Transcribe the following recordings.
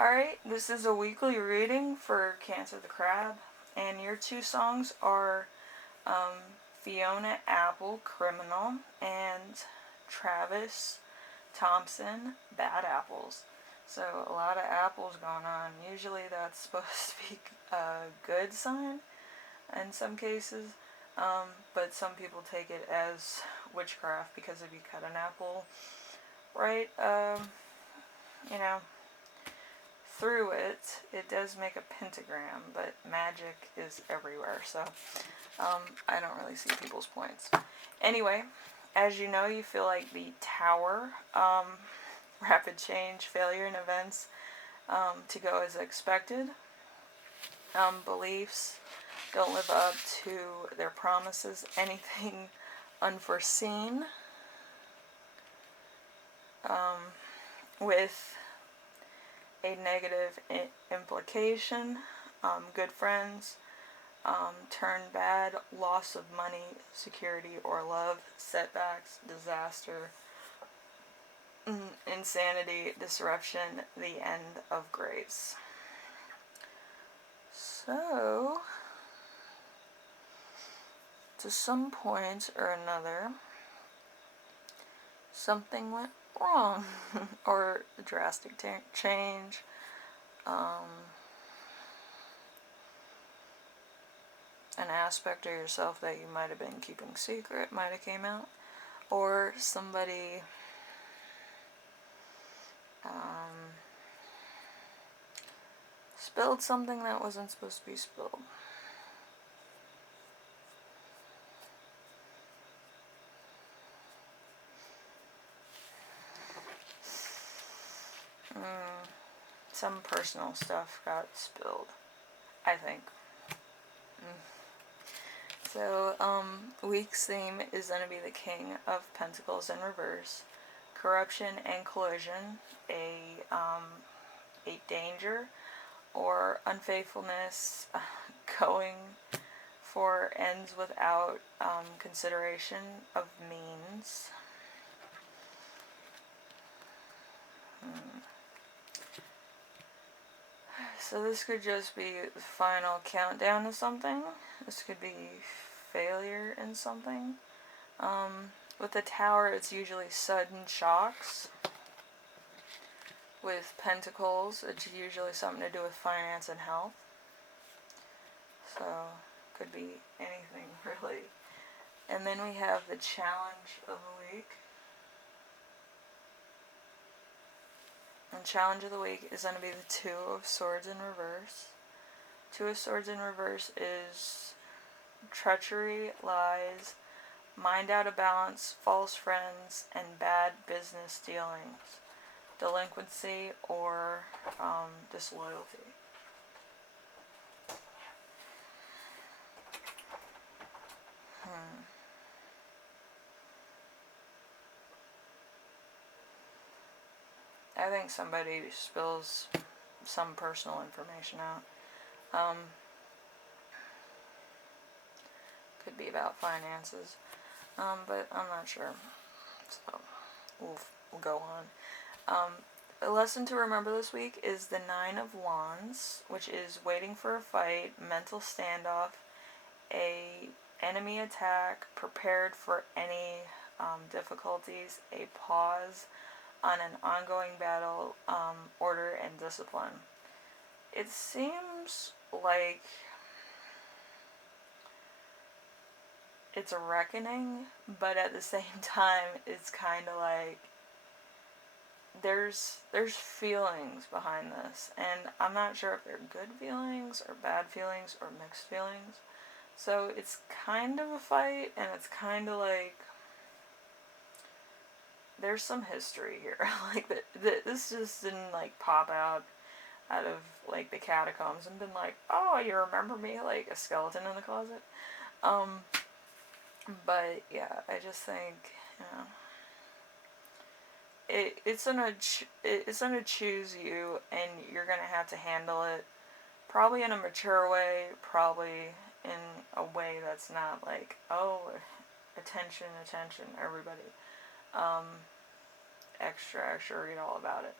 Alright, this is a weekly reading for Cancer the Crab, and your two songs are Fiona Apple, Criminal, and Travis Thompson, Bad Apples. So, a lot of apples going on. Usually that's supposed to be a good sign in some cases, but some people take it as witchcraft because if you cut an apple right, you know, through it, it does make a pentagram, but magic is everywhere, so I don't really see people's points. Anyway, as you know, you feel like the tower, rapid change, failure in events to go as expected. Beliefs don't live up to their promises, anything unforeseen. With a negative implication, good friends, turn bad, loss of money, security or love, setbacks, disaster, insanity, disruption, the end of grace. So, to some point or another, something went wrong, or a drastic change, an aspect of yourself that you might have been keeping secret might have came out, or somebody spilled something that wasn't supposed to be spilled. Some personal stuff got spilled, I think. So, week's theme is going to be the King of Pentacles in reverse. Corruption and collision, a danger, or unfaithfulness, going for ends without consideration of means. So this could just be the final countdown to something. This could be failure in something. With the tower, it's usually sudden shocks. With pentacles, it's usually something to do with finance and health. So, could be anything, really. And then we have the challenge of the week. And challenge of the week is going to be the Two of Swords in reverse. Two of Swords in reverse is treachery, lies, mind out of balance, false friends, and bad business dealings, delinquency, or disloyalty. I think somebody spills some personal information out. Could be about finances, but I'm not sure. So we'll go on. A lesson to remember this week is the Nine of Wands, which is waiting for a fight, mental standoff, a enemy attack, prepared for any difficulties, a pause on an ongoing battle, order and discipline. It seems like it's a reckoning, but at the same time, it's kind of like there's feelings behind this, and I'm not sure if they're good feelings or bad feelings or mixed feelings. So it's kind of a fight, and it's kind of like there's some history here. Like this just didn't like pop out of like the catacombs and been like, oh, you remember me, like a skeleton in the closet. But yeah, I just think, you know, it's gonna choose you, and you're gonna have to handle it probably in a mature way, probably in a way that's not like, oh, attention, everybody, extra, read all about it.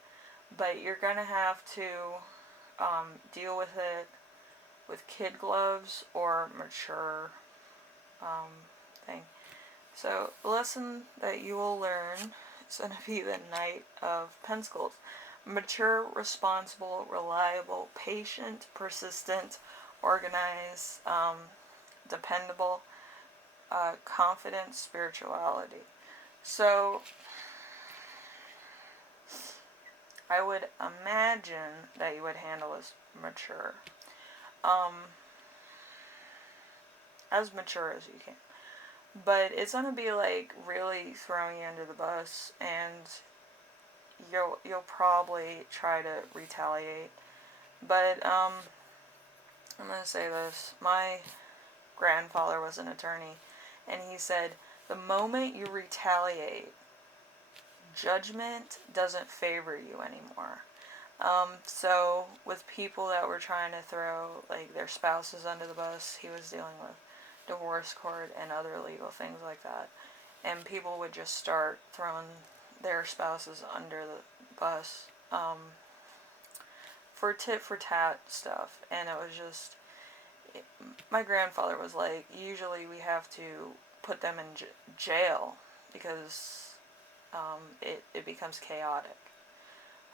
but you're gonna have to deal with it with kid gloves or mature thing. So the lesson that you will learn is going to be the Knight of Pentacles. Mature, responsible, reliable, patient, persistent, organized, dependable, confident spirituality. So I would imagine that you would handle as mature. As mature as you can. But it's gonna be like really throwing you under the bus, and you'll probably try to retaliate. But I'm gonna say this. My grandfather was an attorney, and he said the moment you retaliate, judgment doesn't favor you anymore. So with people that were trying to throw like their spouses under the bus, he was dealing with divorce court and other legal things like that, and people would just start throwing their spouses under the bus for tit for tat stuff, and it was just my grandfather was like, usually we have to put them in jail because it becomes chaotic.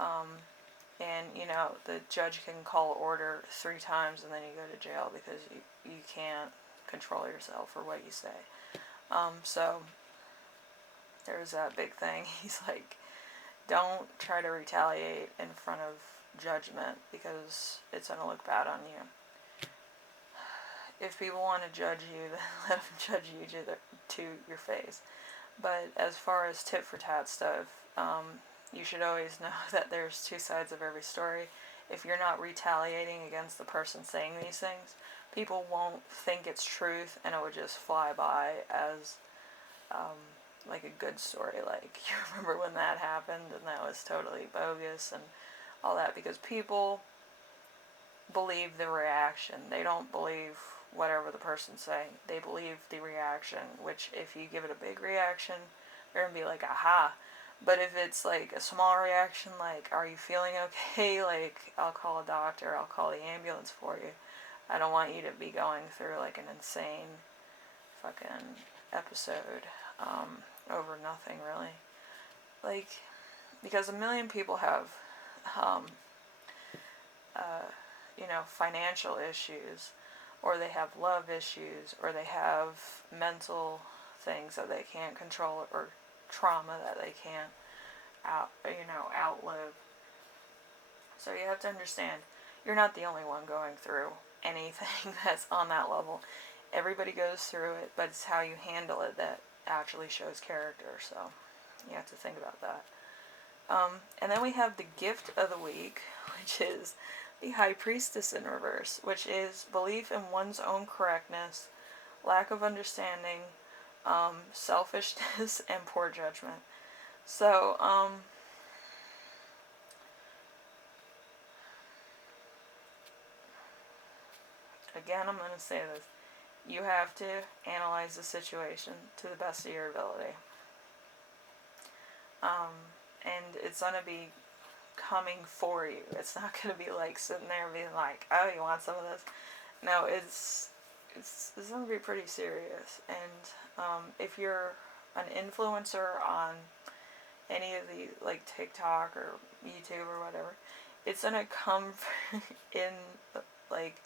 And the judge can call order 3 times and then you go to jail because you can't control yourself or what you say. So there's that big thing. He's like, don't try to retaliate in front of judgment because it's going to look bad on you. If people want to judge you, then let them judge you to your face. But as far as tit for tat stuff, you should always know that there's 2 sides of every story. If you're not retaliating against the person saying these things, people won't think it's truth, and it would just fly by as like a good story. Like, you remember when that happened, and that was totally bogus and all that, because people believe the reaction. They don't believe whatever the person's saying. They believe the reaction, which if you give it a big reaction, they're going to be like, aha. But if it's like a small reaction, like, are you feeling okay? Like, I'll call a doctor, I'll call the ambulance for you. I don't want you to be going through like an insane fucking episode over nothing, really. Like, because a million people have, financial issues, or they have love issues, or they have mental things that they can't control, or trauma that they can't outlive. So you have to understand, you're not the only one going through anything that's on that level. Everybody goes through it, but it's how you handle it that actually shows character. So you have to think about that. And then we have the gift of the week, which is the High Priestess in reverse, which is belief in one's own correctness, lack of understanding, selfishness, and poor judgment. So, again, I'm going to say this. You have to analyze the situation to the best of your ability. And it's going to be coming for you. It's not going to be like sitting there being like, oh, you want some of this? No, it's going to be pretty serious. And if you're an influencer on any of the, like, TikTok or YouTube or whatever, it's going to come in, like,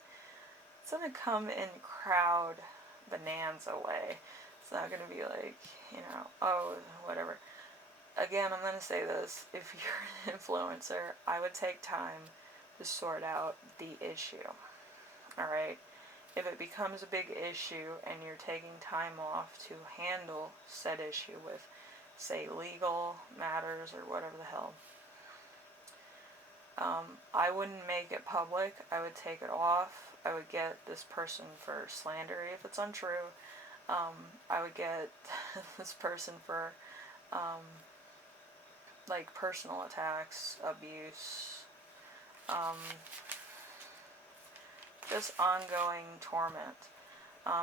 it's going to come in crowd bonanza way. It's not going to be like, oh, whatever. Again, I'm going to say this. If you're an influencer, I would take time to sort out the issue. Alright? If it becomes a big issue and you're taking time off to handle said issue with, say, legal matters or whatever the hell, I wouldn't make it public. I would take it off. I would get this person for slander if it's untrue. I would get this person for like personal attacks, abuse, just ongoing torment,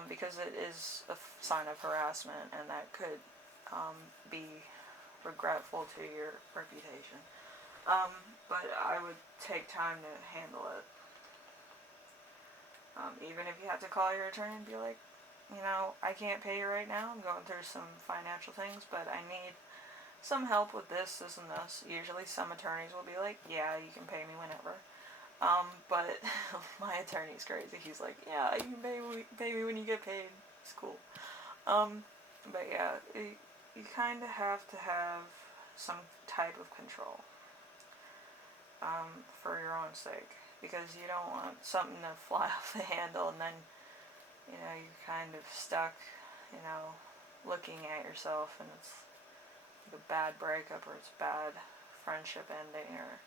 because it is a sign of harassment, and that could be regretful to your reputation. But I would take time to handle it. Even if you have to call your attorney and be like, I can't pay you right now. I'm going through some financial things, but I need some help with this, this, and this. Usually some attorneys will be like, yeah, you can pay me whenever. But my attorney's crazy. He's like, yeah, you can pay me when you get paid. It's cool. But yeah, you kind of have to have some type of control, for your own sake. Because you don't want something to fly off the handle and then, you're kind of stuck, looking at yourself and it's like a bad breakup or it's bad friendship ending or,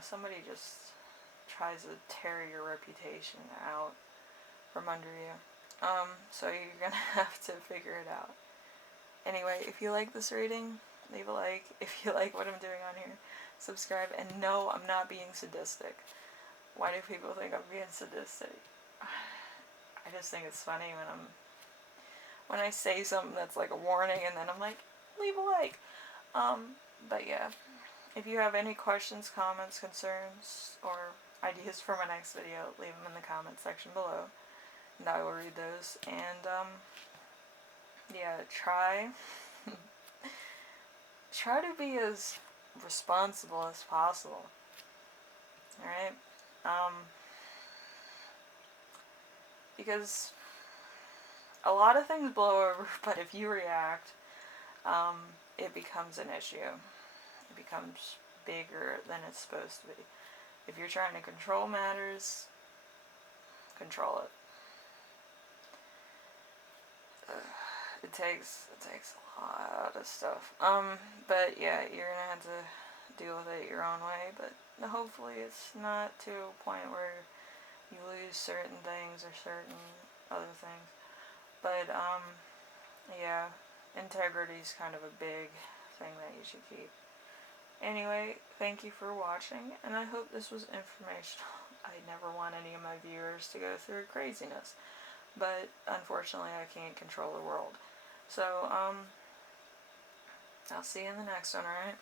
somebody just tries to tear your reputation out from under you. So you're gonna have to figure it out. Anyway, if you like this reading, leave a like. If you like what I'm doing on here, subscribe. And no, I'm not being sadistic. Why do people think I'm being sadistic? I just think it's funny when I say something that's like a warning and then I'm like, leave a like. But yeah, if you have any questions, comments, concerns, or ideas for my next video, leave them in the comment section below, and I will read those. And yeah, try to be as responsible as possible. Alright? Because a lot of things blow over, but if you react, it becomes an issue. It becomes bigger than it's supposed to be. If you're trying to control matters, control it. It takes a lot of stuff. But yeah, you're gonna have to deal with it your own way, but hopefully it's not to a point where you lose certain things or certain other things. But yeah, integrity is kind of a big thing that you should keep. Anyway, thank you for watching, and I hope this was informational. I never want any of my viewers to go through craziness, but unfortunately I can't control the world. So, I'll see you in the next one, alright?